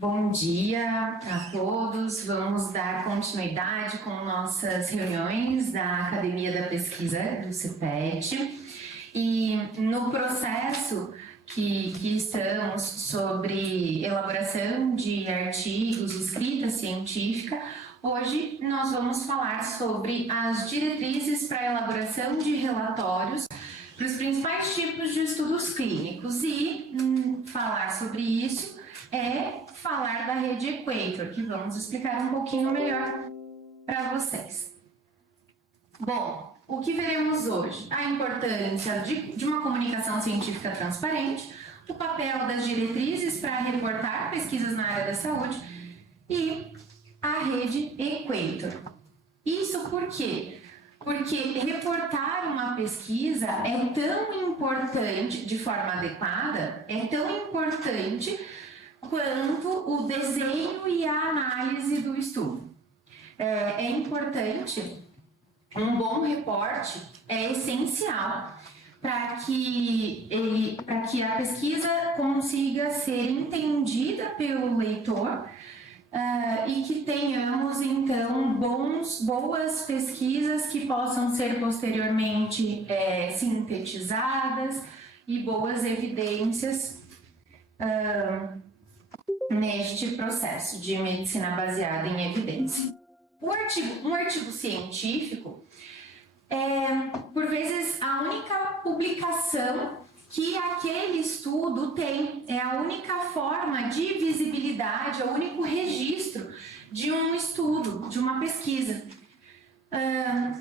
Bom dia a todos. Vamos dar continuidade com nossas reuniões da Academia da Pesquisa do CEPET. E no processo que estamos sobre elaboração de artigos, escrita científica, hoje nós vamos falar sobre as diretrizes para a elaboração de relatórios para os principais tipos de estudos clínicos. E falar sobre isso é falar da rede Equator, que vamos explicar um pouquinho melhor para vocês. Bom, o que veremos hoje? A importância de uma comunicação científica transparente, o papel das diretrizes para reportar pesquisas na área da saúde e a rede Equator. Isso por quê? Porque reportar uma pesquisa é tão importante, de forma adequada, é tão importante quanto o desenho e a análise do estudo. É importante, um bom reporte é essencial para que a pesquisa consiga ser entendida pelo leitor e que tenhamos, então, boas pesquisas que possam ser posteriormente sintetizadas e boas evidências neste processo de medicina baseada em evidência. Um artigo científico é, por vezes, a única publicação que aquele estudo tem, é a única forma de visibilidade, é o único registro de um estudo, de uma pesquisa.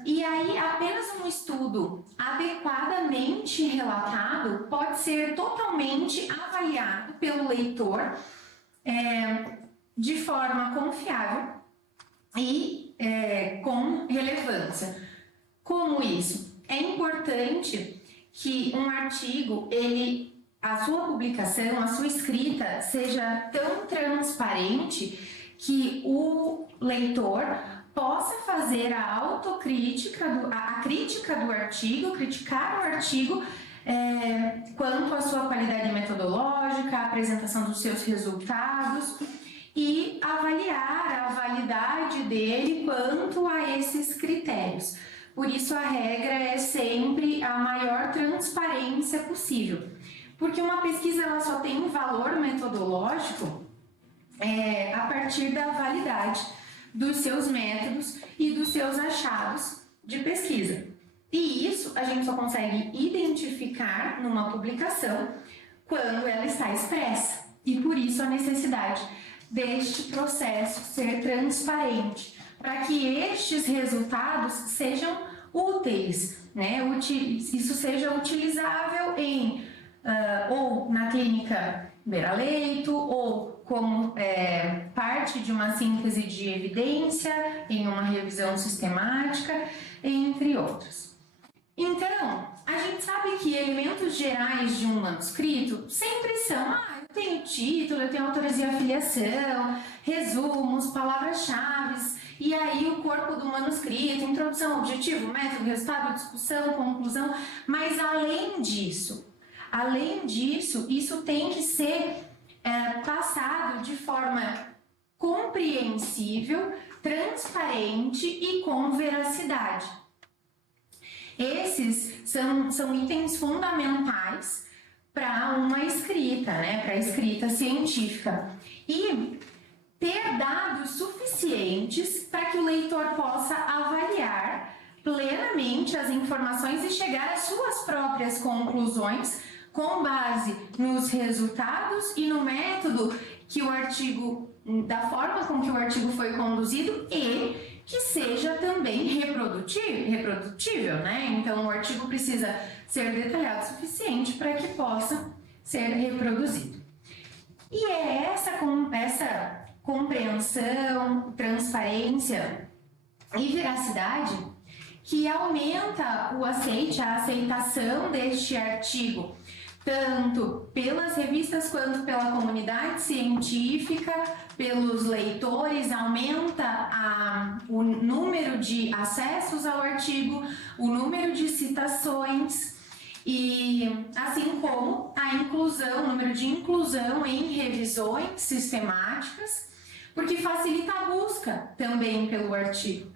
E aí, apenas um estudo adequadamente relatado pode ser totalmente avaliado pelo leitor de forma confiável e com relevância. Como isso? É importante que um artigo, a sua publicação, a sua escrita seja tão transparente que o leitor possa fazer a autocrítica, a crítica do artigo, criticar o artigo quanto à sua qualidade metodológica, a apresentação dos seus resultados e avaliar a validade dele quanto a esses critérios. Por isso a regra é sempre a maior transparência possível, porque uma pesquisa ela só tem um valor metodológico a partir da validade dos seus métodos e dos seus achados de pesquisa. E isso a gente só consegue identificar numa publicação quando ela está expressa. E por isso a necessidade deste processo ser transparente, para que estes resultados sejam úteis, né? Isso seja utilizável ou na clínica beira-leito, ou como parte de uma síntese de evidência, em uma revisão sistemática, entre outros. Então, a gente sabe que elementos gerais de um manuscrito sempre são, eu tenho título, eu tenho autoria e afiliação, resumos, palavras-chave, e aí o corpo do manuscrito, introdução, objetivo, método, resultado, discussão, conclusão, mas além disso, isso tem que ser passado de forma compreensível, transparente e com veracidade. Esses são itens fundamentais para uma escrita, né, para a escrita científica. E ter dados suficientes para que o leitor possa avaliar plenamente as informações e chegar às suas próprias conclusões com base nos resultados e no método que o artigo, da forma com que o artigo foi conduzido e que seja também reprodutível, né? Então o artigo precisa ser detalhado o suficiente para que possa ser reproduzido. E é essa compreensão, transparência e veracidade que aumenta a aceitação deste artigo, tanto pelas revistas quanto pela comunidade científica, pelos leitores, aumenta o número de acessos ao artigo, o número de citações e assim como a inclusão, o número de inclusão em revisões sistemáticas, porque facilita a busca também pelo artigo.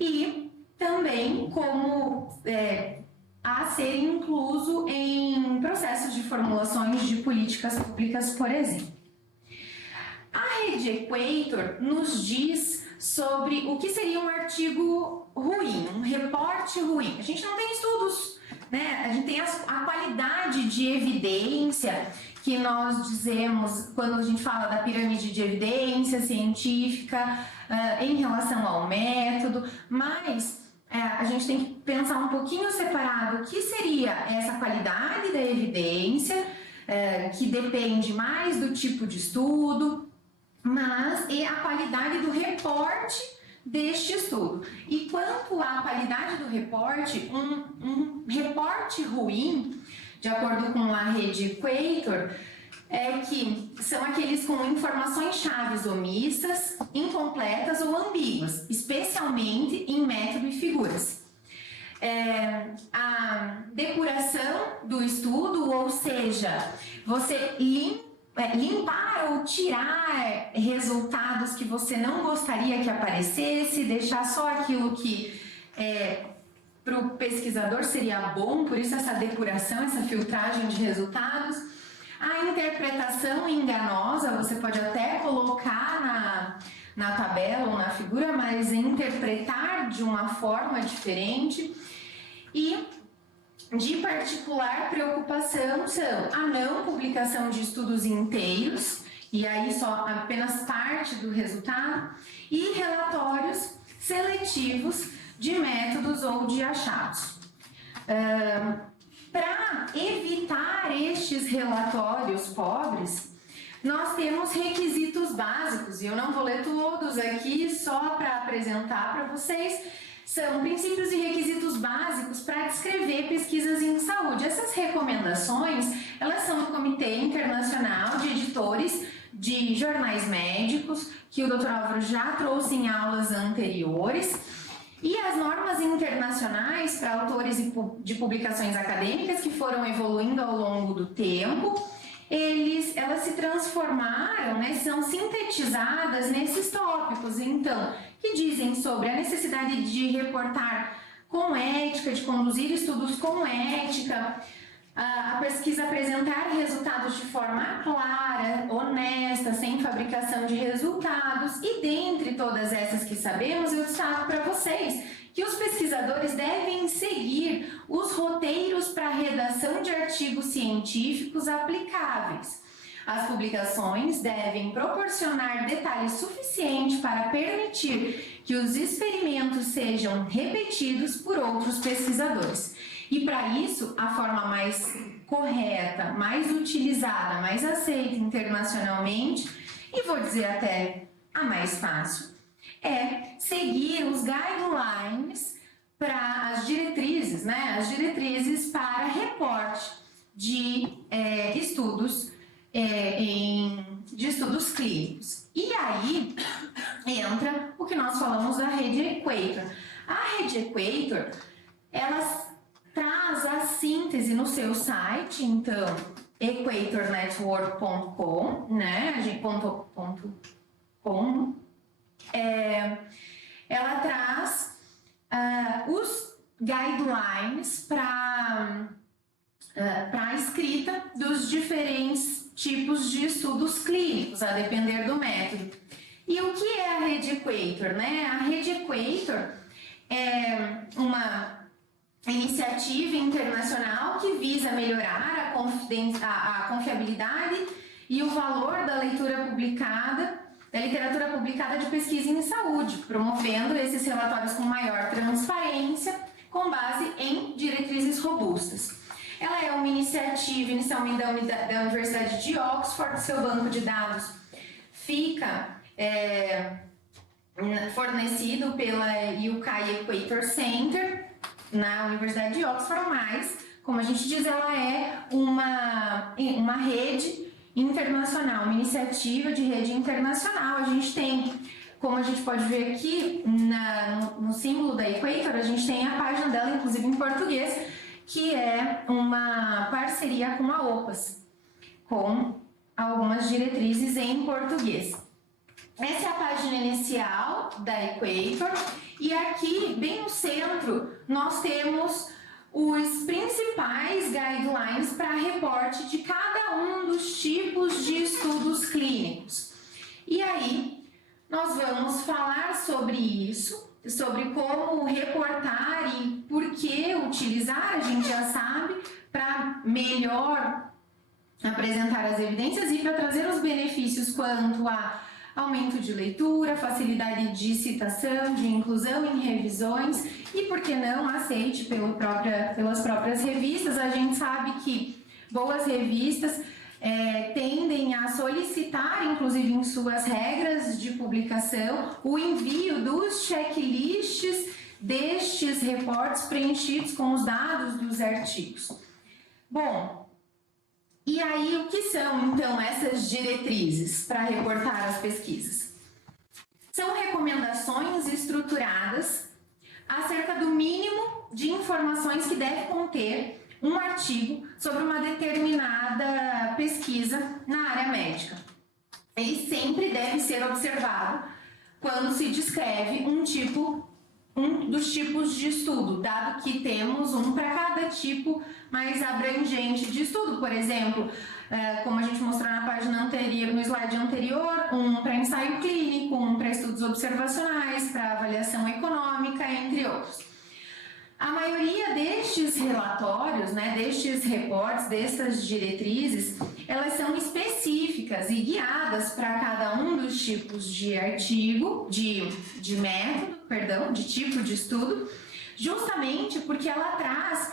E também como a ser incluso em processos de formulações de políticas públicas, por exemplo. A rede Equator nos diz sobre o que seria um artigo ruim, um reporte ruim. A gente não tem estudos, né? A gente tem a qualidade de evidência que nós dizemos quando a gente fala da pirâmide de evidência científica em relação ao método, mas a gente tem que pensar um pouquinho separado o que seria essa qualidade da evidência, que depende mais do tipo de estudo, mas e a qualidade do reporte deste estudo. E quanto à qualidade do reporte, um reporte ruim, de acordo com a rede Equator, é que são aqueles com informações chaves omissas, incompletas ou ambíguas, especialmente em método e figuras. A depuração do estudo, ou seja, você limpar ou tirar resultados que você não gostaria que aparecesse, deixar só aquilo que para o pesquisador seria bom, por isso essa depuração, essa filtragem de resultados. A interpretação enganosa, você pode até colocar na tabela ou na figura, mas interpretar de uma forma diferente. E de particular preocupação são a não publicação de estudos inteiros, e aí só apenas parte do resultado, e relatórios seletivos de métodos ou de achados. Para evitar estes relatórios pobres, nós temos requisitos básicos, e eu não vou ler todos aqui só para apresentar para vocês. São princípios e requisitos básicos para descrever pesquisas em saúde. Essas recomendações, elas são do Comitê Internacional de Editores de Jornais Médicos, que o Dr. Álvaro já trouxe em aulas anteriores, e as normas internacionais para autores de publicações acadêmicas que foram evoluindo ao longo do tempo. Elas se transformaram, né, são sintetizadas nesses tópicos, então, que dizem sobre a necessidade de reportar com ética, de conduzir estudos com ética, a pesquisa apresentar resultados de forma clara, honesta, sem fabricação de resultados, e dentre todas essas que sabemos, eu destaco para vocês que os pesquisadores devem seguir os roteiros para a redação de artigos científicos aplicáveis. As publicações devem proporcionar detalhes suficientes para permitir que os experimentos sejam repetidos por outros pesquisadores. E para isso, a forma mais correta, mais utilizada, mais aceita internacionalmente, e vou dizer até a mais fácil, é seguir os guidelines para as diretrizes, né? As diretrizes para reporte de estudos clínicos. E aí entra o que nós falamos da rede Equator. A rede Equator, ela traz a síntese no seu site, então, equatornetwork.com, né? .com. Ela traz os guidelines para a escrita dos diferentes tipos de estudos clínicos, a depender do método. E o que é a rede Equator, né? A rede Equator é uma iniciativa internacional que visa melhorar a confiabilidade e o valor da literatura publicada de pesquisa em saúde, promovendo esses relatórios com maior transparência, com base em diretrizes robustas. Ela é uma iniciativa inicialmente da Universidade de Oxford. Seu banco de dados fica fornecido pela UK Equator Center na Universidade de Oxford, mas, como a gente diz, ela é uma rede internacional, uma iniciativa de rede internacional. A gente tem, como a gente pode ver aqui no símbolo da Equator, a gente tem a página dela, inclusive em português, que é uma parceria com a OPAS, com algumas diretrizes em português. Essa é a página inicial da Equator e aqui, bem no centro, nós temos os principais guidelines para reporte de cada um dos tipos de estudos clínicos. E aí, nós vamos falar sobre isso, sobre como reportar e por que utilizar, a gente já sabe, para melhor apresentar as evidências e para trazer os benefícios quanto a aumento de leitura, facilidade de citação, de inclusão em revisões e, por que não, aceite pelas próprias revistas. A gente sabe que boas revistas tendem a solicitar, inclusive em suas regras de publicação, o envio dos checklists destes reportes preenchidos com os dados dos artigos. Bom, e aí o que são então essas diretrizes para reportar as pesquisas? São recomendações estruturadas acerca do mínimo de informações que deve conter um artigo sobre uma determinada pesquisa na área médica. Ele sempre deve ser observado quando se descreve um dos tipos de estudo, dado que temos um para cada tipo mais abrangente de estudo. Por exemplo, como a gente mostrou na página anterior, no slide anterior, um para ensaio clínico, um para estudos observacionais, para avaliação econômica, entre outros. A maioria destes relatórios, destes reportes, dessas diretrizes, elas são específicas e guiadas para cada um dos tipos de artigo, de tipo de estudo, justamente porque ela traz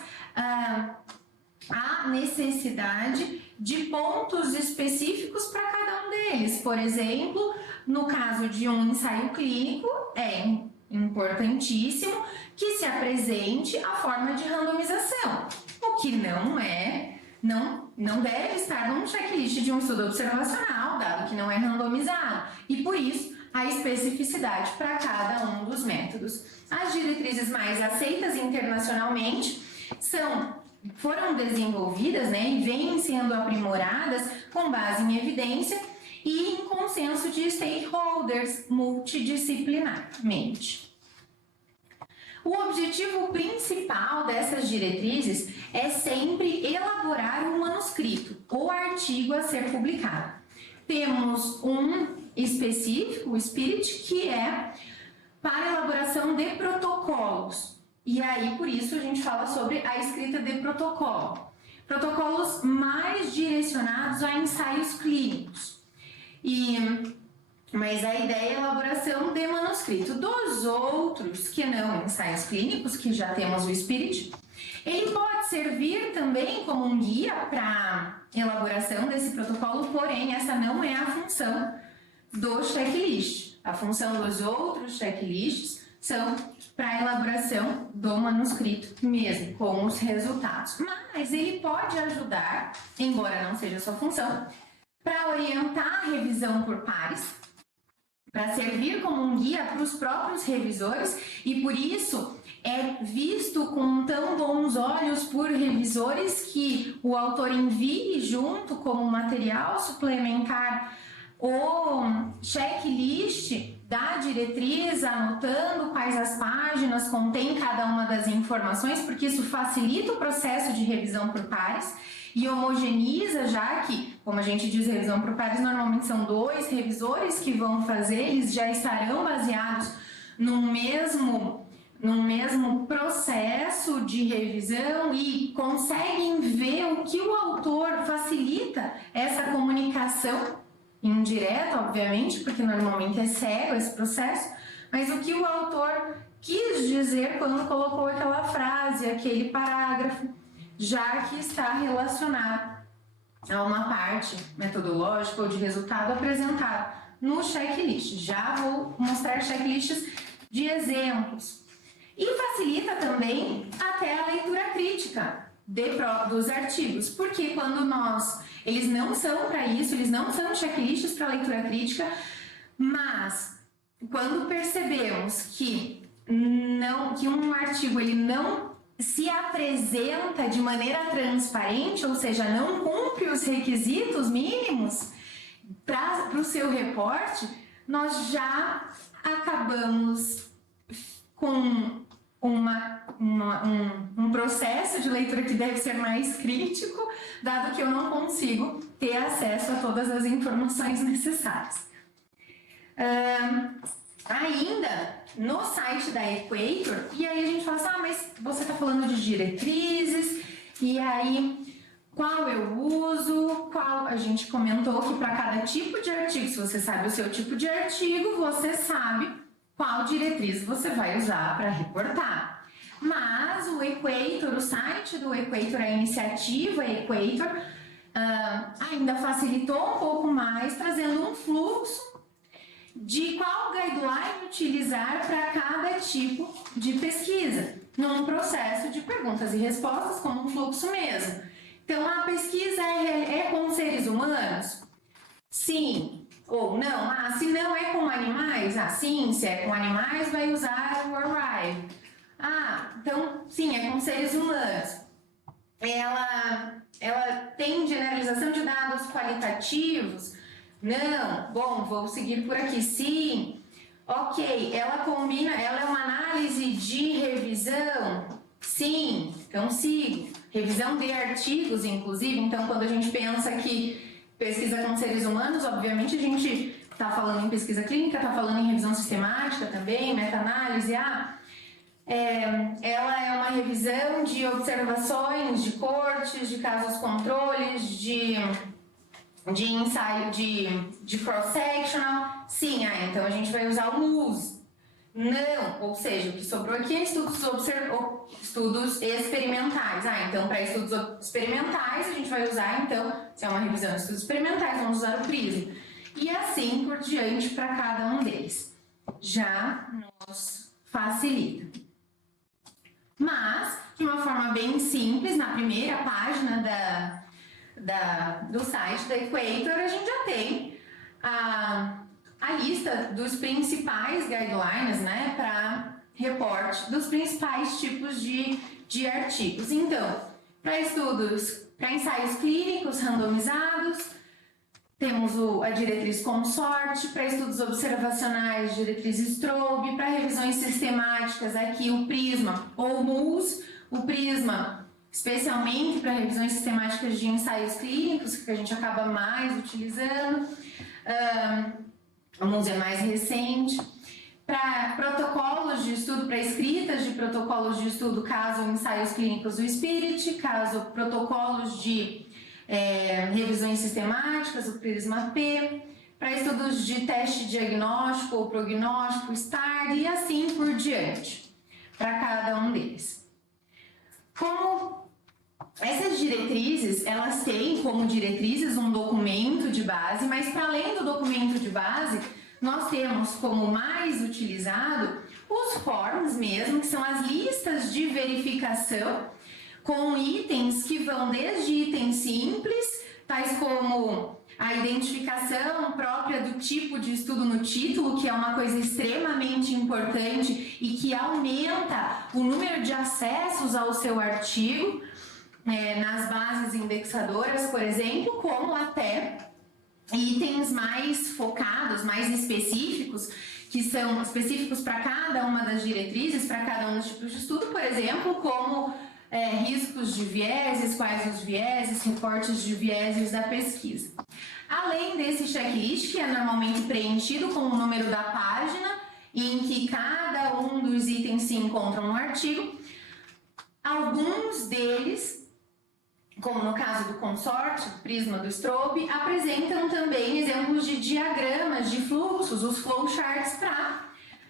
a necessidade de pontos específicos para cada um deles. Por exemplo, no caso de um ensaio clínico, é importantíssimo que se apresente a forma de randomização, o que não deve estar num checklist de um estudo observacional, dado que não é randomizado, e por isso a especificidade para cada um dos métodos. As diretrizes mais aceitas internacionalmente foram desenvolvidas e vêm sendo aprimoradas com base em evidência e em consenso de stakeholders multidisciplinarmente. O objetivo principal dessas diretrizes é sempre elaborar um manuscrito ou artigo a ser publicado. Temos um específico, o SPIRIT, que é para elaboração de protocolos. E aí, por isso, a gente fala sobre a escrita de protocolo. Protocolos mais direcionados a ensaios clínicos. Mas a ideia é a elaboração de manuscrito. Dos outros que não ensaios clínicos, que já temos o SPIRIT, ele pode servir também como um guia para elaboração desse protocolo, porém essa não é a função do checklist. A função dos outros checklists são para a elaboração do manuscrito mesmo, com os resultados. Mas ele pode ajudar, embora não seja a sua função, para orientar a revisão por pares, para servir como um guia para os próprios revisores e por isso é visto com tão bons olhos por revisores que o autor envie junto como material suplementar o checklist da diretriz, anotando quais as páginas contém cada uma das informações, porque isso facilita o processo de revisão por pares e homogeniza, já que, como a gente diz, revisão por pares, normalmente são 2 revisores que vão fazer, eles já estarão baseados no mesmo processo de revisão e conseguem ver o que o autor facilita essa comunicação indireta, obviamente, porque normalmente é cego esse processo, mas o que o autor quis dizer quando colocou aquela frase, aquele parágrafo, já que está relacionado a uma parte metodológica ou de resultado apresentado no checklist. Já vou mostrar checklists de exemplos. E facilita também até a leitura crítica dos artigos, porque quando eles não são para isso, eles não são checklists para leitura crítica, mas quando percebemos que um artigo ele não se apresenta de maneira transparente, ou seja, não cumpre os requisitos mínimos para o seu reporte, nós já acabamos com um processo de leitura que deve ser mais crítico, dado que eu não consigo ter acesso a todas as informações necessárias. Ainda no site da Equator, e aí a gente fala assim, mas você está falando de diretrizes, e aí qual eu uso, qual a gente comentou que para cada tipo de artigo, se você sabe o seu tipo de artigo, você sabe qual diretriz você vai usar para reportar. Mas o Equator, o site do Equator, a iniciativa Equator, ainda facilitou um pouco mais, trazendo um fluxo de qual guideline utilizar para cada tipo de pesquisa, num processo de perguntas e respostas, como um fluxo mesmo. Então, a pesquisa é com seres humanos? Sim ou não? Se não é com animais? Sim, se é com animais, vai usar o Arrive. Então, sim, é com seres humanos. Ela tem generalização de dados qualitativos? Não, bom, vou seguir por aqui. Sim, ok, ela é uma análise de revisão? Sim, então sigo. Revisão de artigos, inclusive, então quando a gente pensa que pesquisa com seres humanos, obviamente a gente está falando em pesquisa clínica, está falando em revisão sistemática também, meta-análise, ela é uma revisão de observações, de cortes, de casos controles, de ensaio de cross-sectional. Sim, então a gente vai usar o MUSE. Não, ou seja, o que sobrou aqui é estudos experimentais. Então para estudos experimentais a gente vai usar, então, se é uma revisão de estudos experimentais, vamos usar o PRISM. E assim por diante para cada um deles. Já nos facilita. Mas, de uma forma bem simples, na primeira página do site da Equator, a gente já tem a lista dos principais guidelines, né, para reporte dos principais tipos de artigos. Então, para ensaios clínicos randomizados, temos a diretriz consorte, para estudos observacionais, diretriz Strobe, para revisões sistemáticas, aqui o PRISMA ou MUS, o PRISMA especialmente para revisões sistemáticas de ensaios clínicos, que a gente acaba mais utilizando. O MUS é mais recente. Para protocolos de estudo, para escritas de protocolos de estudo, caso ensaios clínicos do SPIRIT, caso protocolos de revisões sistemáticas, o PRISMA-P, para estudos de teste diagnóstico ou prognóstico, STAR, e assim por diante, para cada um deles. Como essas diretrizes, elas têm como diretrizes um documento de base, mas para além do documento de base, nós temos como mais utilizado os forms mesmo, que são as listas de verificação, com itens que vão desde itens simples, tais como a identificação própria do tipo de estudo no título, que é uma coisa extremamente importante e que aumenta o número de acessos ao seu artigo, nas bases indexadoras, por exemplo, como até itens mais focados, mais específicos, que são específicos para cada uma das diretrizes, para cada um dos tipos de estudo, por exemplo, como riscos de vieses, quais os vieses, reportes de vieses da pesquisa. Além desse checklist, que é normalmente preenchido com o número da página, em que cada um dos itens se encontram no artigo, alguns deles, como no caso do consorte, do PRISMA, do Strobe, apresentam também exemplos de diagramas de fluxos, os flowcharts, para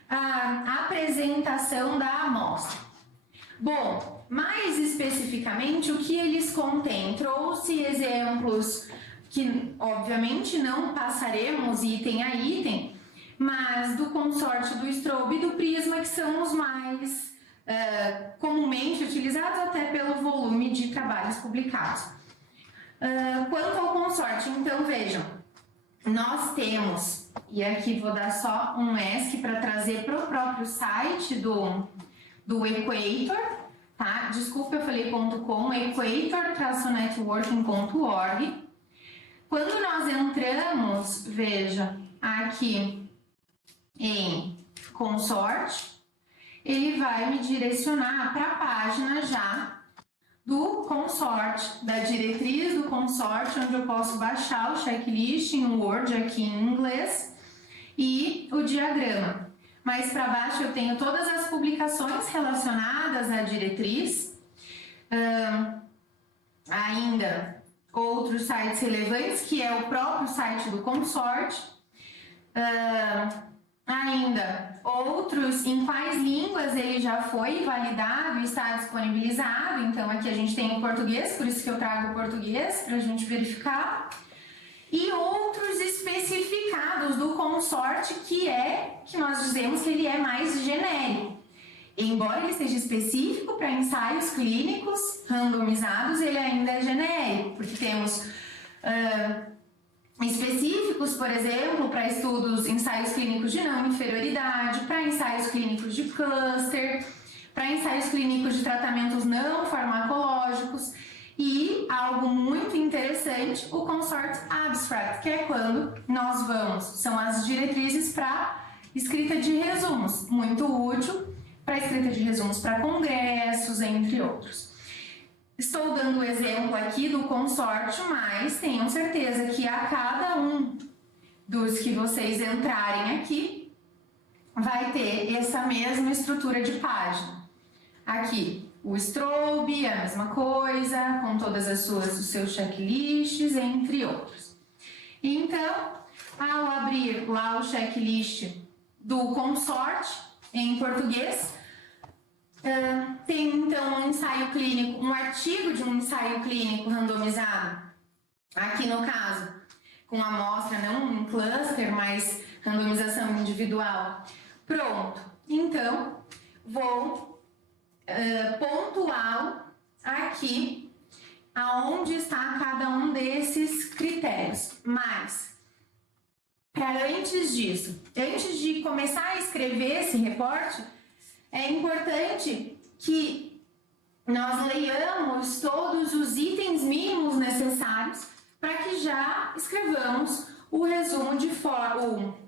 a apresentação da amostra. Bom, mais especificamente, o que eles contêm? Trouxe exemplos que, obviamente, não passaremos item a item, mas do consorte, do Strobe e do PRISMA, que são os mais comumente utilizados até pelo volume de trabalhos publicados. Quanto ao consorte, então vejam, nós temos, e aqui vou dar só um ESC para trazer para o próprio site do Equator, tá? Desculpa, eu falei .com, equator-networking.org. Quando nós entramos, veja, aqui em Consort, ele vai me direcionar para a página já do Consort, da diretriz do Consort, onde eu posso baixar o checklist em Word aqui em inglês e o diagrama. Mais para baixo eu tenho todas as publicações relacionadas à diretriz, ainda outros sites relevantes, que é o próprio site do Consort, ainda outros em quais línguas ele já foi validado e está disponibilizado. Então aqui a gente tem o português, por isso que eu trago o português para a gente verificar, e outros especificados do Consort, que nós dizemos que ele é mais genérico. Embora ele seja específico para ensaios clínicos randomizados, ele ainda é genérico, porque temos específicos, por exemplo, para estudos, ensaios clínicos de não inferioridade, para ensaios clínicos de cluster, para ensaios clínicos de tratamentos não farmacológicos, e algo muito interessante, o Consort Abstract, que é quando nós são as diretrizes para escrita de resumos, muito útil para escrita de resumos para congressos, entre outros. Estou dando o exemplo aqui do Consort, mas tenham certeza que a cada um dos que vocês entrarem aqui, vai ter essa mesma estrutura de página. Aqui, o Strobe, a mesma coisa, com todas os seus checklists, entre outros. Então, ao abrir lá o checklist do Consort em português, tem então um ensaio clínico, um artigo de um ensaio clínico randomizado, aqui no caso, com amostra não em cluster, mas randomização individual. Pronto, então vou pontuá-lo aqui aonde está cada um desses critérios. Mas, para antes disso, antes de começar a escrever esse reporte, é importante que nós leiamos todos os itens mínimos necessários para que já escrevamos o resumo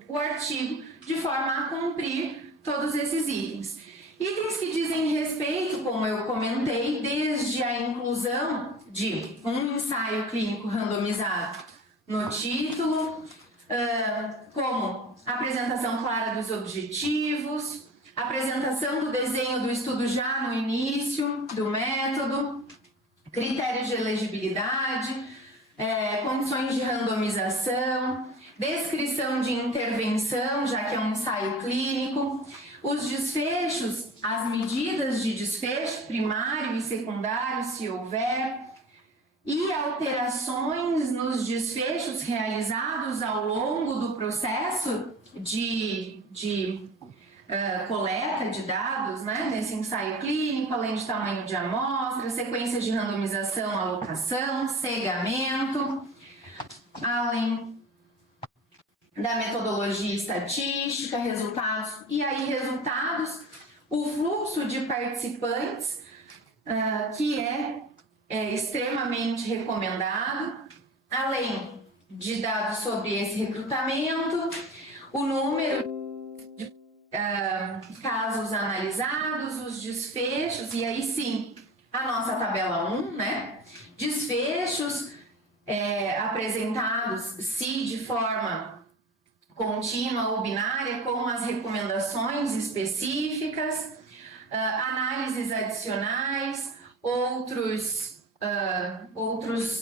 o artigo de forma a cumprir todos esses itens. Itens que dizem respeito, como eu comentei, desde a inclusão de um ensaio clínico randomizado no título, como apresentação clara dos objetivos, apresentação do desenho do estudo já no início do método, critérios de elegibilidade, condições de randomização, descrição de intervenção, já que é um ensaio clínico, os desfechos, as medidas de desfecho primário e secundário, se houver, e alterações nos desfechos realizados ao longo do processo de coleta de dados, né, nesse ensaio clínico, além de tamanho de amostra, sequência de randomização, alocação, cegamento, além da metodologia estatística, resultados, e aí resultados, o fluxo de participantes, que é extremamente recomendado, além de dados sobre esse recrutamento, o número de casos analisados, os desfechos, e aí sim, a nossa tabela 1, né? Desfechos apresentados, se de forma contínua ou binária, com as recomendações específicas, análises adicionais, outros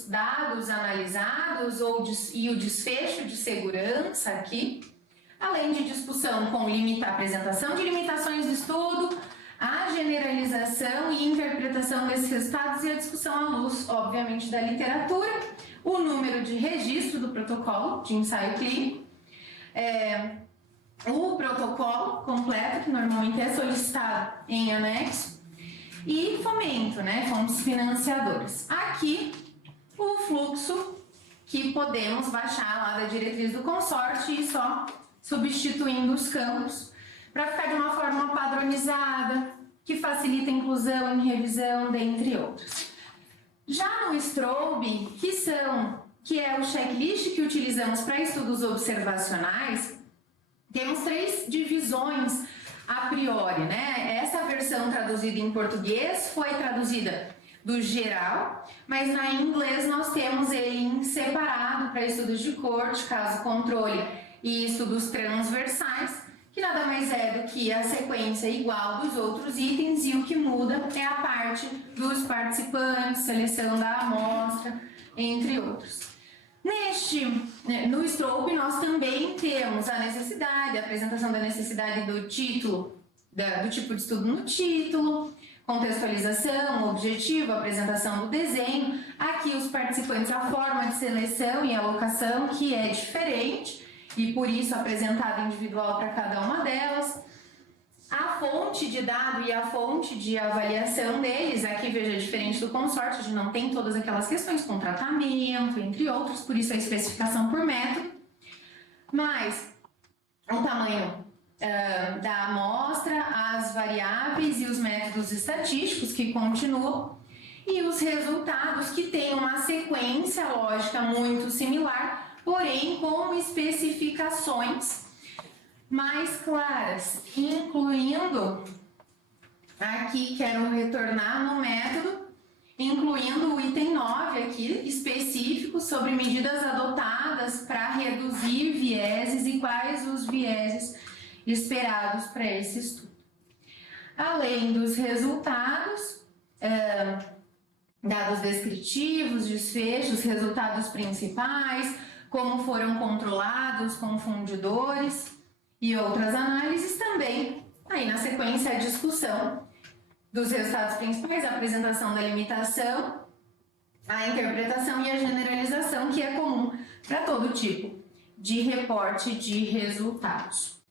dados analisados e o desfecho de segurança aqui, além de discussão com apresentação de limitações do estudo, a generalização e interpretação desses resultados e a discussão à luz, obviamente, da literatura, o número de registro do protocolo de ensaio clínico, o protocolo completo, que normalmente é solicitado em anexo, e fomento, né, fontes financiadoras. Aqui, o fluxo que podemos baixar lá da diretriz do consórcio e só substituindo os campos para ficar de uma forma padronizada, que facilita a inclusão em revisão, dentre outros. Já no Strobe, que é o checklist que utilizamos para estudos observacionais, temos 3 divisões a priori, né? Essa versão traduzida em português foi traduzida do geral, mas em inglês nós temos ele em separado para estudos de corte, caso controle e estudos transversais, que nada mais é do que a sequência igual dos outros itens, e o que muda é a parte dos participantes, seleção da amostra, entre outros. No Strobe nós também temos a necessidade, a apresentação da necessidade do título, do tipo de estudo no título, contextualização, objetivo, apresentação do desenho. Aqui os participantes, a forma de seleção e alocação, que é diferente, e por isso apresentada individual para cada uma delas. A fonte de dado e a fonte de avaliação deles, aqui veja, diferente do consórcio, de não tem todas aquelas questões com tratamento, entre outros, por isso a especificação por método. Mas o tamanho da amostra, as variáveis e os métodos estatísticos que continuam, e os resultados que têm uma sequência lógica muito similar, porém com especificações mais claras, incluindo, aqui quero retornar no método, incluindo o item 9 aqui, específico sobre medidas adotadas para reduzir vieses e quais os vieses esperados para esse estudo. Além dos resultados, dados descritivos, desfechos, resultados principais, como foram controlados, confundidores e outras análises, também aí na sequência a discussão dos resultados principais, a apresentação da limitação, a interpretação e a generalização, que é comum para todo tipo de reporte de resultados.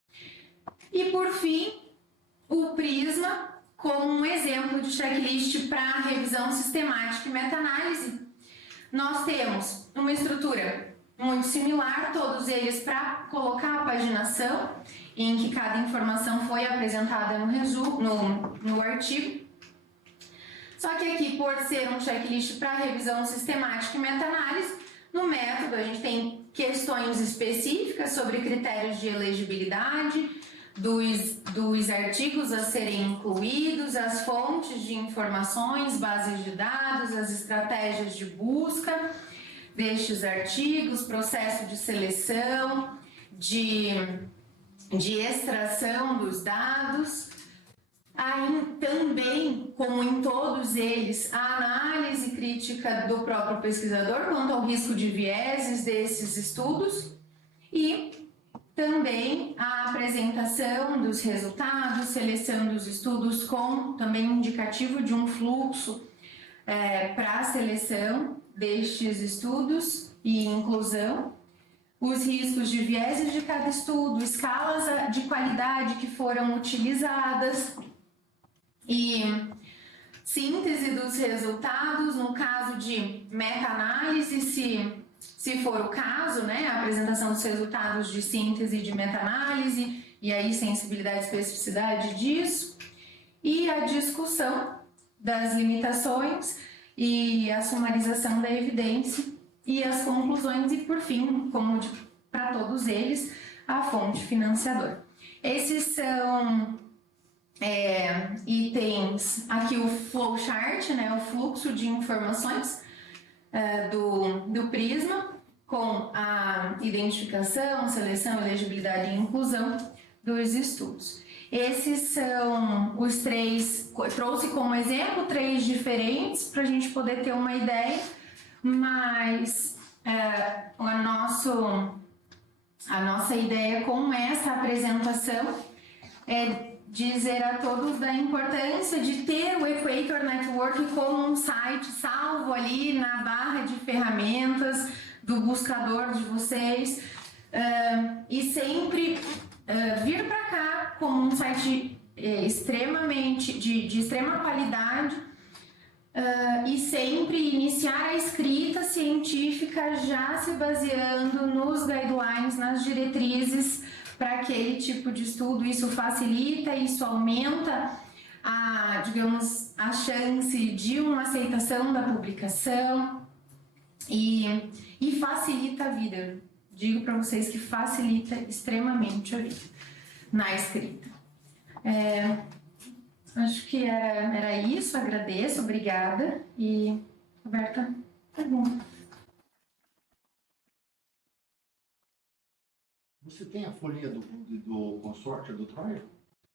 E por fim, o Prisma como um exemplo de checklist para revisão sistemática e meta-análise. Nós temos uma estrutura muito similar, todos eles para colocar a paginação em que cada informação foi apresentada no artigo. Só que aqui, por ser um checklist para revisão sistemática e meta-análise, no método a gente tem questões específicas sobre critérios de elegibilidade, dos artigos a serem incluídos, as fontes de informações, bases de dados, as estratégias de busca destes artigos, processo de seleção, de extração dos dados. Aí, também, como em todos eles, a análise crítica do próprio pesquisador quanto ao risco de vieses desses estudos e também a apresentação dos resultados, seleção dos estudos com também indicativo de um fluxo para a seleção destes estudos e inclusão, os riscos de vieses de cada estudo, escalas de qualidade que foram utilizadas e síntese dos resultados, no caso de meta-análise, se for o caso, né, a apresentação dos resultados de síntese de meta-análise e aí sensibilidade e especificidade disso, e a discussão das limitações e a sumarização da evidência e as conclusões e, por fim, como para todos eles, a fonte financiadora. Esses são itens, aqui o flowchart, né, o fluxo de informações do Prisma, com a identificação, seleção, elegibilidade e inclusão dos estudos. Esses são os 3, trouxe como exemplo 3 diferentes para a gente poder ter uma ideia, mas a nossa ideia com essa apresentação é dizer a todos da importância de ter o Equator Network como um site salvo ali na barra de ferramentas do buscador de vocês e sempre vir para cá como um site extremamente de extrema qualidade e sempre iniciar a escrita científica já se baseando nos guidelines, nas diretrizes para aquele tipo de estudo. Isso facilita, isso aumenta digamos, a chance de uma aceitação da publicação e facilita a vida. Eu digo para vocês que facilita extremamente a vida na escrita. Acho que era isso, agradeço, obrigada. E, Roberta, pergunta. Você tem a folhinha do consórcio do trial?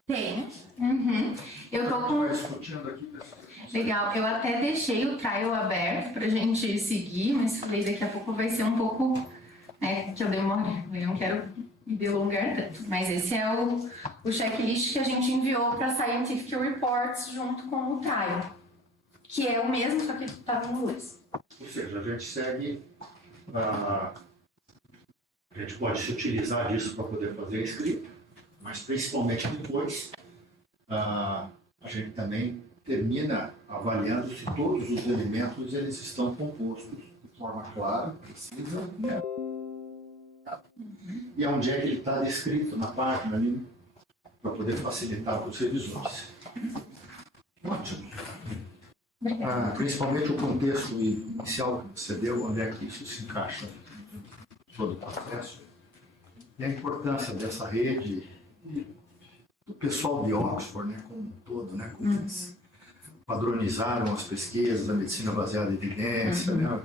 Tem. Uhum. Eu tô com... Discutindo aqui, pessoal. Legal, eu até deixei o trial aberto pra gente seguir, mas falei daqui a pouco vai ser um pouco, que eu demore, eu não quero me delongar tanto. Mas esse é o checklist que a gente enviou para Scientific Reports junto com o trial, que é o mesmo, só que está em inglês. Ou seja, a gente segue, a gente pode se utilizar disso para poder fazer a escrita, mas principalmente depois, a gente também termina avaliando se todos os elementos eles estão compostos de forma clara, precisa, né? E onde é que ele está descrito na página ali, para poder facilitar para os revisores. Ótimo. Principalmente o contexto inicial que você deu, onde é que isso se encaixa no todo o processo, e a importância dessa rede e do pessoal de Oxford, né, como um todo, né, como eles padronizaram as pesquisas da medicina baseada em evidência, né,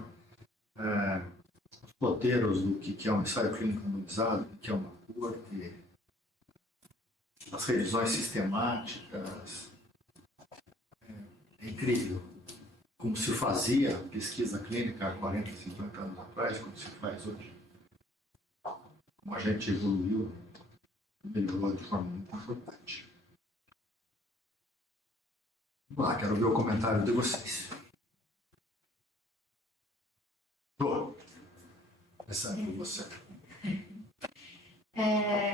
os roteiros do que é um ensaio clínico randomizado, do que é uma corte, as revisões sistemáticas. É incrível como se fazia pesquisa clínica há 40, 50 anos atrás, como se faz hoje. Como a gente evoluiu, melhorou de forma muito importante. Vamos lá, quero ver o comentário de vocês. Tô. Começando com você.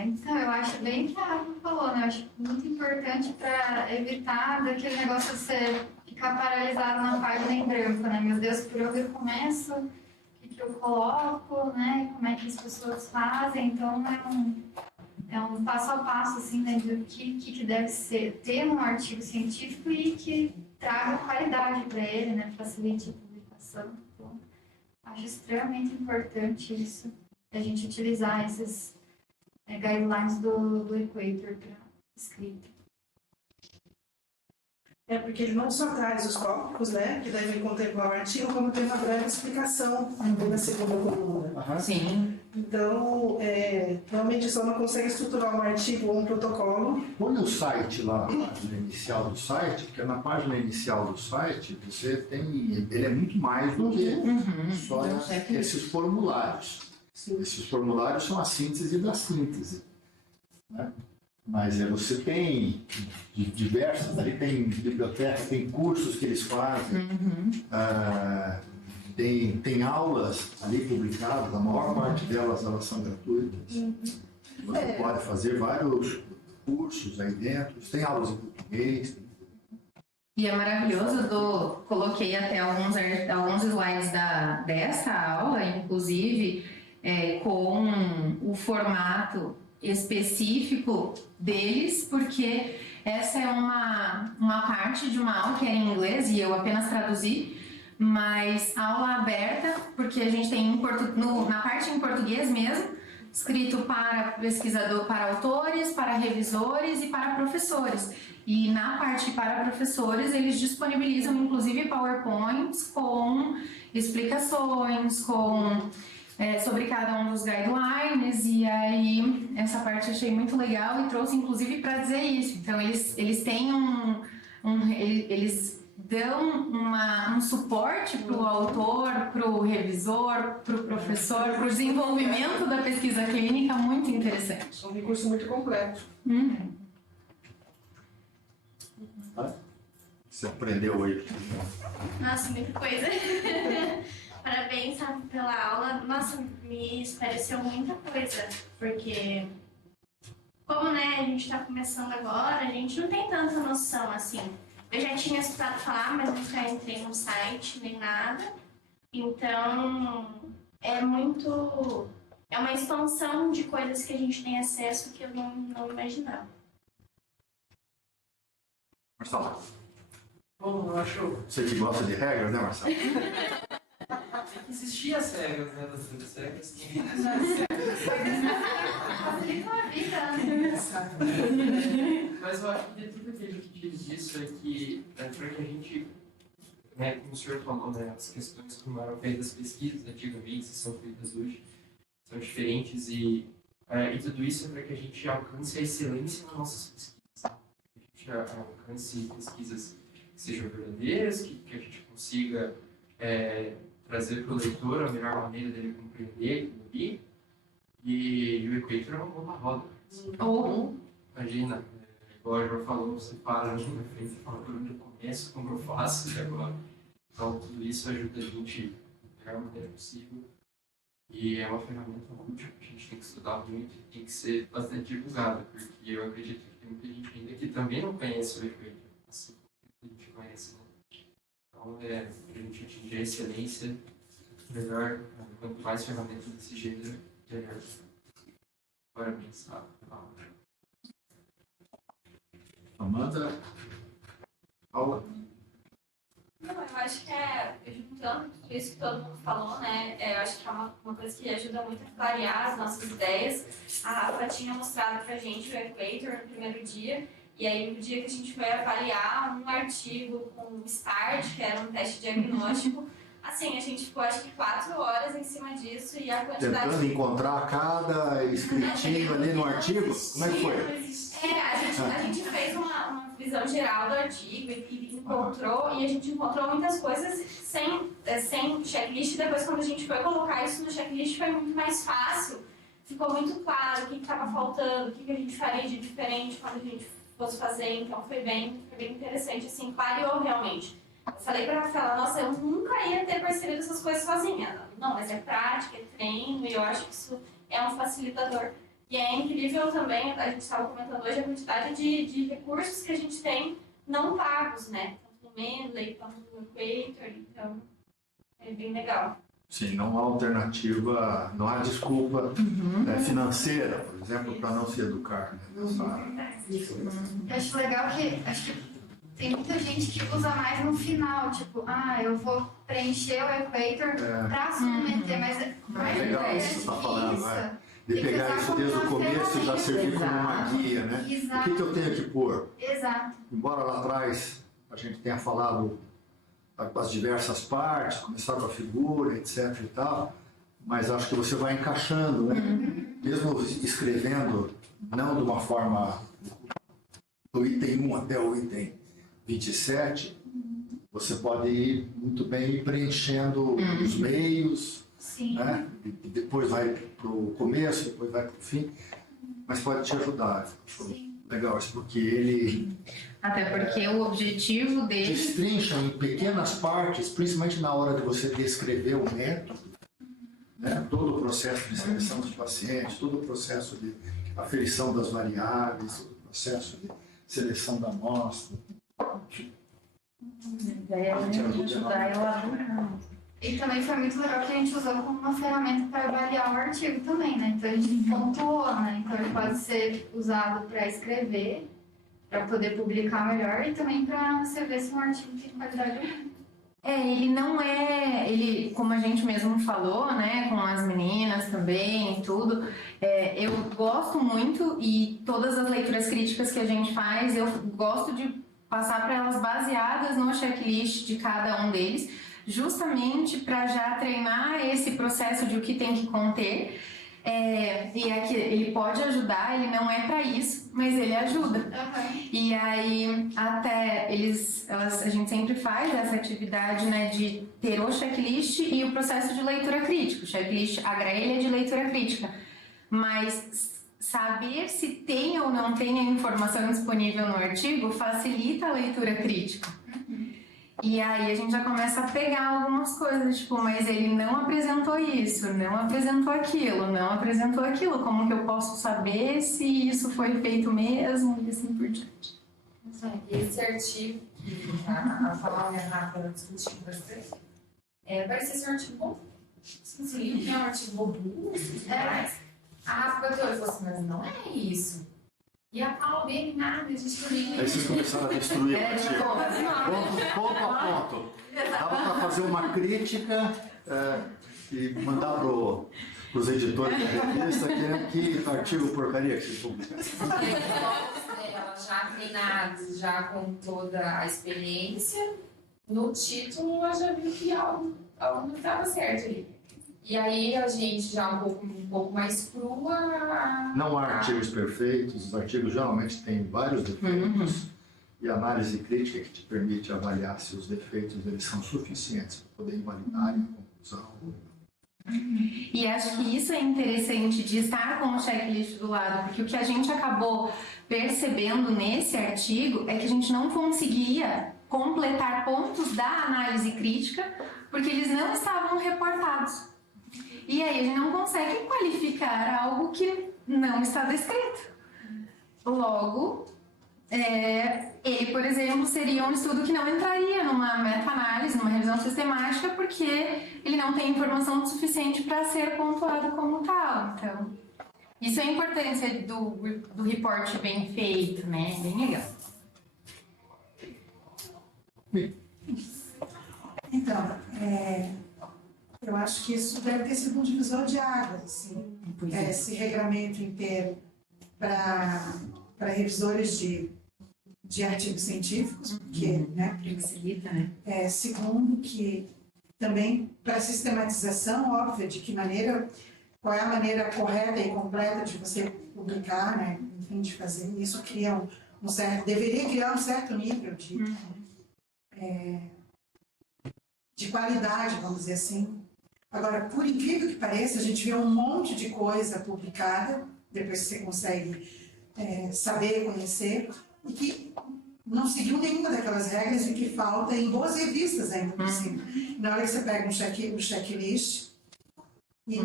Então, eu acho bem que a Rafa falou, né? Eu acho muito importante para evitar daquele negócio de você ficar paralisado na página em branco, né? Meu Deus, por onde eu começo? O que eu coloco, né? Como é que as pessoas fazem? Então, é um passo a passo, assim, né? Do que deve ser, ter um artigo científico e que traga qualidade para ele, né? Facilite a publicação. Então, acho extremamente importante isso, a gente utilizar esses guidelines do Equator para escrita. Porque ele não só traz os tópicos, né, que devem contemplar o artigo, como tem uma breve explicação na segunda coluna. Sim. Então, realmente só não consegue estruturar um artigo ou um protocolo. Olha o site lá, a página inicial do site, porque na página inicial do site você tem, ele é muito mais do que só esses formulários. Esses formulários são a síntese da síntese, né? Mas você tem diversas, ali tem biblioteca, tem cursos que eles fazem, tem aulas ali publicadas, a maior parte delas elas são gratuitas. Você pode fazer vários cursos aí dentro, tem aulas em português. E é maravilhoso, coloquei até alguns slides dessa aula, inclusive, com o formato específico deles, porque essa é uma parte de uma aula que é em inglês e eu apenas traduzi, mas aula aberta, porque a gente tem na parte em português mesmo, escrito para pesquisador, para autores, para revisores e para professores. E na parte para professores, eles disponibilizam inclusive PowerPoints com explicações, sobre cada um dos guidelines, e aí essa parte eu achei muito legal e trouxe inclusive para dizer isso. Então eles têm eles dão um suporte para o autor, para o revisor, para o professor, para o desenvolvimento da pesquisa clínica muito interessante. É um recurso muito completo. Você aprendeu hoje. Nossa, muita coisa. Parabéns, Rafa, pela aula. Nossa, me esclareceu muita coisa, porque como, né, a gente está começando agora, a gente não tem tanta noção, assim. Eu já tinha escutado falar, mas nunca entrei no site, nem nada. Então, é uma expansão de coisas que a gente tem acesso que eu não imaginava. Marcelo, Bom, eu acho você que gosta de regras, né, Marcelo? que existia as regras, né, das regras que... Facilita a vida, né? Mas eu acho que tudo que a gente diz disso é que, para que a gente, né, como o senhor falou, né, as questões como eram feitas pesquisas antigamente, são feitas hoje, são diferentes e tudo isso é para que a gente alcance a excelência nas nossas pesquisas. Que a gente alcance pesquisas que sejam verdadeiras, que a gente consiga trazer para o leitor a melhor maneira dele compreender aquilo ali. E o Equator é uma bomba roda. Ou Imagina, igual a João falou, você para ali na frente e fala por onde eu começo, como eu faço e agora. Então tudo isso ajuda a gente da melhor maneira possível. E é uma ferramenta útil que a gente tem que estudar muito e tem que ser bastante divulgada, porque eu acredito que tem muita gente ainda que também não conhece o Equator, assim como a gente conhece, né? Então, para a gente atingir a excelência, melhor, quanto mais ferramentas desse gênero, melhor. Parabéns, sabe? Amanda? Paula? Não, eu acho que juntando tudo isso que todo mundo falou, né, eu acho que é uma coisa que ajuda muito a clarear as nossas ideias. A Rafa tinha mostrado pra gente o Equator no primeiro dia, e aí no dia que a gente foi avaliar um artigo com o START, que era um teste diagnóstico, assim, a gente ficou acho que 4 horas em cima disso e a quantidade... Tentando encontrar cada escritinho ali no artigo? Como é que foi? A gente fez uma visão geral do artigo e encontrou, e a gente encontrou muitas coisas sem checklist. Depois, quando a gente foi colocar isso no checklist, foi muito mais fácil. Ficou muito claro o que estava faltando, o que a gente faria de diferente quando a gente fosse fazer. Então, foi bem interessante, assim, clareou realmente. Eu falei pra Rafaela, nossa, eu nunca ia ter percebido essas coisas sozinha. Não, mas é prática, é treino, e eu acho que isso é um facilitador. E é incrível também, a gente estava comentando hoje, a quantidade de recursos que a gente tem não pagos, né? Tanto no Mendeley, quanto no Equator, então é bem legal. Sim, não há alternativa, não há desculpa financeira, por exemplo, para não se educar, né, nessa área. Eu acho legal que tem muita gente que usa mais no final, tipo, eu vou preencher o Equator para submeter, mas legal isso que você está falando, isso. De Tem que pegar usar isso como desde o uma começo e já servir como uma ferramenta. guia, né? Exato. O que eu tenho que pôr? Exato. Embora lá atrás a gente tenha falado das diversas partes, começar com a figura, etc e tal, mas acho que você vai encaixando, né? Mesmo escrevendo, não de uma forma do item 1 até o item 27, você pode ir muito bem preenchendo os meios, Sim. né? E depois vai para o começo, depois vai para o fim, mas pode te ajudar. Sim. Legal, isso porque ele até porque o objetivo dele destrincha em pequenas partes, principalmente na hora de você descrever o método, né? Todo o processo de seleção dos pacientes, todo o processo de aferição das variáveis, todo o processo de seleção da amostra. vai ajudar a elaborar. E também foi muito legal que a gente usou como uma ferramenta para avaliar o artigo também, né? Então a gente pontuou, né? Então ele pode ser usado para escrever, para poder publicar melhor e também para você ver se um artigo tem qualidade ou não. Ele não ele, como a gente mesmo falou, né, com as meninas também e tudo, eu gosto muito e todas as leituras críticas que a gente faz, eu gosto de passar para elas baseadas no checklist de cada um deles, justamente para já treinar esse processo de o que tem que conter. E aqui ele pode ajudar, ele não é para isso, mas ele ajuda. E aí até a gente sempre faz essa atividade, né, de ter o checklist e o processo de leitura crítica. O checklist, a grelha de leitura crítica. Mas saber se tem ou não tem a informação disponível no artigo facilita a leitura crítica. E aí a gente já começa a pegar algumas coisas, tipo, mas ele não apresentou isso, não apresentou aquilo, como que eu posso saber se isso foi feito mesmo e assim por diante. Esse artigo que a Paula e a Rafa discutiram bastante, parece ser um artigo bom. Sim, é um artigo robusto e tudo mais. A Rafa bateu e falou assim, mas não é isso. E a Paula bem nada, a gente também. Aí vocês começaram a destruir o artigo. Ponto a ponto. Dava para fazer uma crítica e mandar para os editores da revista que artigo porcaria que vocês publicaram. E aí, os dela já treinados, já com toda a experiência, no título ela já viu que algo não estava certo ali. E aí a gente já um pouco mais crua. Não há artigos perfeitos, os artigos geralmente têm vários defeitos. E a análise crítica que te permite avaliar se os defeitos eles são suficientes para poder invalidar a conclusão. E acho que isso é interessante de estar com o checklist do lado, porque o que a gente acabou percebendo nesse artigo é que a gente não conseguia completar pontos da análise crítica porque eles não estavam reportados. E aí a gente não consegue qualificar algo que não está descrito. Logo, ele, por exemplo, seria um estudo que não entraria numa meta-análise, numa revisão sistemática, porque ele não tem informação suficiente para ser pontuado como tal. Então, isso é a importância do reporte bem feito, né? Bem legal. Então, eu acho que isso deve ter sido um divisor de águas, assim, esse regramento inteiro para revisores de artigos científicos, porque, né? Facilita, né? Segundo, que também para sistematização, óbvio, de que maneira, qual é a maneira correta e completa de você publicar, né? Enfim, de fazer isso, cria deveria criar um certo nível de qualidade, vamos dizer assim. Agora, por incrível que pareça, a gente vê um monte de coisa publicada, depois que você consegue saber, conhecer, e que não seguiu nenhuma daquelas regras e que falta em boas revistas ainda por cima. Na hora que você pega um checklist, e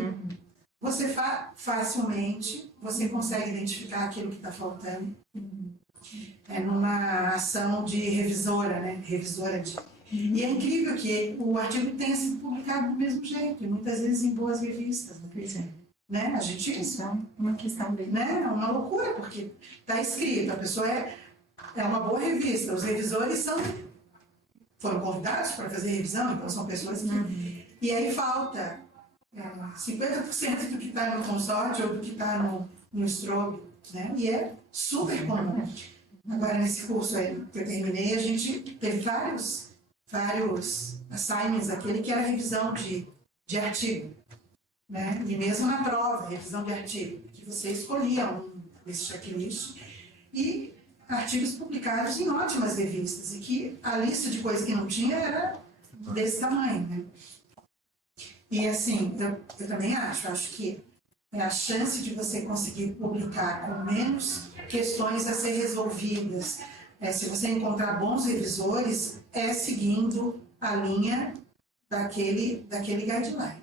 você facilmente você consegue identificar aquilo que está faltando. Numa ação de revisora, né? E é incrível que o artigo tenha sido publicado do mesmo jeito, e muitas vezes em boas revistas. Né? A gente, Isso é uma questão bem... né? É uma loucura, porque está escrito, a pessoa é uma boa revista, os revisores foram convidados para fazer revisão, então são pessoas que... E aí falta 50% do que está no consórcio ou do que está no Strobe, né? E é super comum. Agora, nesse curso aí que eu terminei, a gente teve vários assignments, aquele que era revisão de artigo, né? E mesmo na prova, revisão de artigo, que você escolhia um desse checklist e artigos publicados em ótimas revistas e que a lista de coisas que não tinha era desse tamanho, né? E assim, eu também acho que a chance de você conseguir publicar com menos questões a ser resolvidas, se você encontrar bons revisores, seguindo a linha daquele guideline.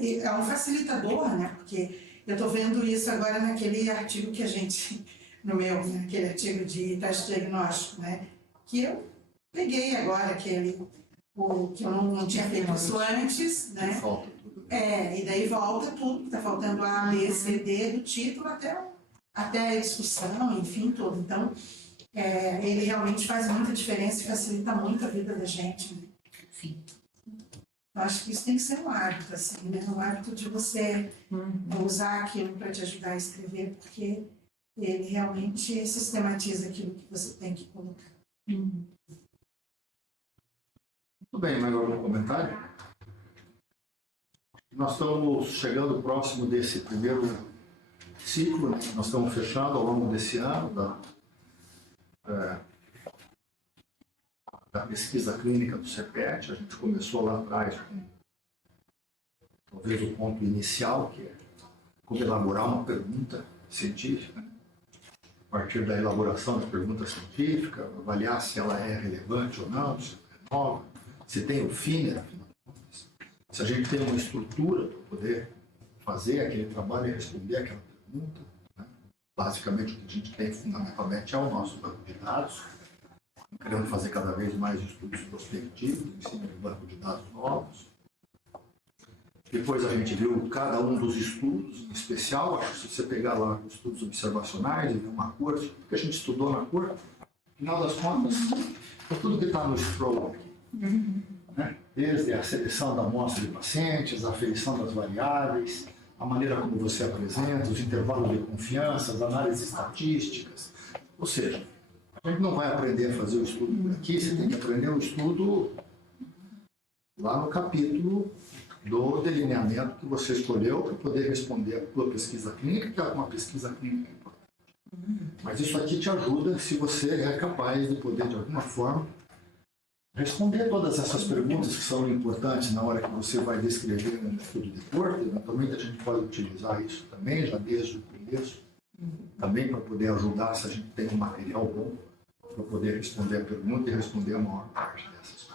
E é um facilitador, né? Porque eu estou vendo isso agora naquele artigo que a gente, naquele artigo de teste diagnóstico, né? Que eu peguei agora, que eu não tinha feito isso antes, né? Falta tudo. E daí volta tudo, está faltando A, B, C, D, do título até a discussão, enfim, tudo. Então, ele realmente faz muita diferença e facilita muito a vida da gente, né? Sim. Eu acho que isso tem que ser um hábito, assim, né? Um hábito de você usar aquilo para te ajudar a escrever, porque ele realmente sistematiza aquilo que você tem que colocar. Muito bem, mais algum comentário? Nós estamos chegando próximo desse primeiro ciclo, nós estamos fechando ao longo desse ano da pesquisa clínica do CEPET. A gente começou lá atrás com talvez o ponto inicial, que é como elaborar uma pergunta científica. A partir da elaboração da pergunta científica, avaliar se ela é relevante ou não, se é nova, se tem o fim, afinal de contas. Se a gente tem uma estrutura para poder fazer aquele trabalho e responder aquela pergunta, né? Basicamente o que a gente tem fundamentalmente é o nosso banco de dados. Querendo fazer cada vez mais estudos prospectivos em cima de banco de dados novos. Depois a gente viu cada um dos estudos, em especial, acho que se você pegar lá os estudos observacionais e ver uma corte, o que a gente estudou na corte, no final das contas, é tudo que está no scroll aqui. Né? Desde a seleção da amostra de pacientes, a aferição das variáveis, a maneira como você apresenta, os intervalos de confiança, as análises estatísticas. Ou seja, a gente não vai aprender a fazer o estudo por aqui, você tem que aprender o estudo lá no capítulo do delineamento que você escolheu para poder responder a sua pesquisa clínica, que é uma pesquisa clínica importante. Mas isso aqui te ajuda se você é capaz de poder, de alguma forma, responder todas essas perguntas que são importantes na hora que você vai descrever um estudo de corte. Eventualmente a gente pode utilizar isso também, já desde o começo, também para poder ajudar se a gente tem um material bom para poder responder a pergunta e responder a maior parte dessas perguntas.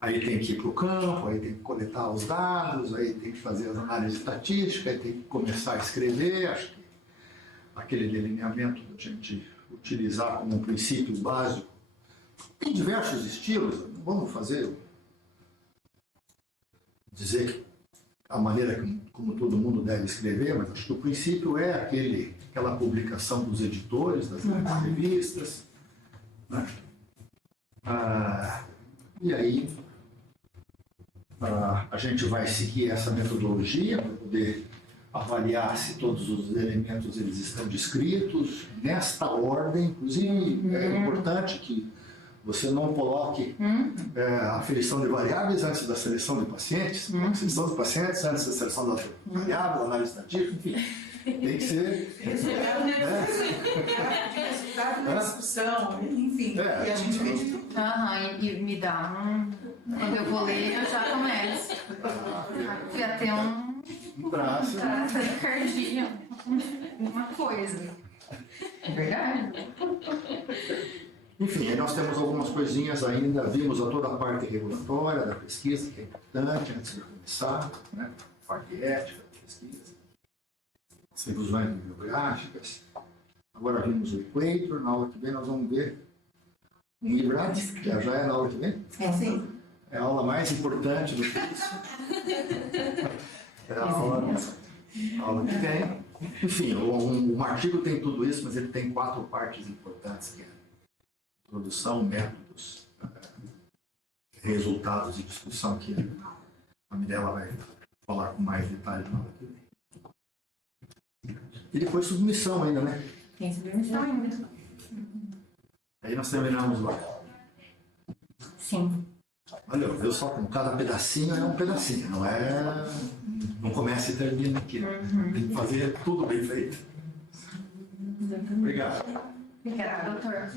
Aí tem que ir para o campo, aí tem que coletar os dados, aí tem que fazer as análises estatísticas, aí tem que começar a escrever. Acho que aquele delineamento da gente utilizar como um princípio básico. Tem diversos estilos, não vamos dizer que a maneira como todo mundo deve escrever, mas acho que o princípio é aquela publicação dos editores, das revistas. Né? E aí a gente vai seguir essa metodologia para poder avaliar se todos os elementos eles estão descritos nesta ordem. Inclusive, é importante que você não coloque a aferição de variáveis antes da seleção de pacientes, a seleção de pacientes antes da seleção da variável, análise estatística, enfim. Tem que ser... Resultado da discussão, enfim. E a gente vê de tudo. E me dá Quando eu vou ler, eu já começo. Fui até um braço. Cardinho. Uma coisa. É verdade? Enfim, aí nós temos algumas coisinhas ainda, vimos toda a parte regulatória da pesquisa, que é importante antes de começar, né? A parte ética da pesquisa, as revisões bibliográficas. Agora vimos o Equator, na aula que vem nós vamos ver o IBRAD, que já é na aula que vem. Sim. É a aula mais importante do curso. É a aula que vem. Enfim, um artigo tem tudo isso, mas ele tem 4 partes importantes, que é introdução, métodos, resultados e discussão, que a Mirella vai falar com mais detalhes na aula que vem. E depois submissão ainda, né? Tem submissão ainda. Aí nós terminamos lá. Sim. Olha, viu só como cada pedacinho é um pedacinho, não começa e termina aqui. Tem que fazer tudo bem feito. Obrigado. Obrigada, doutor.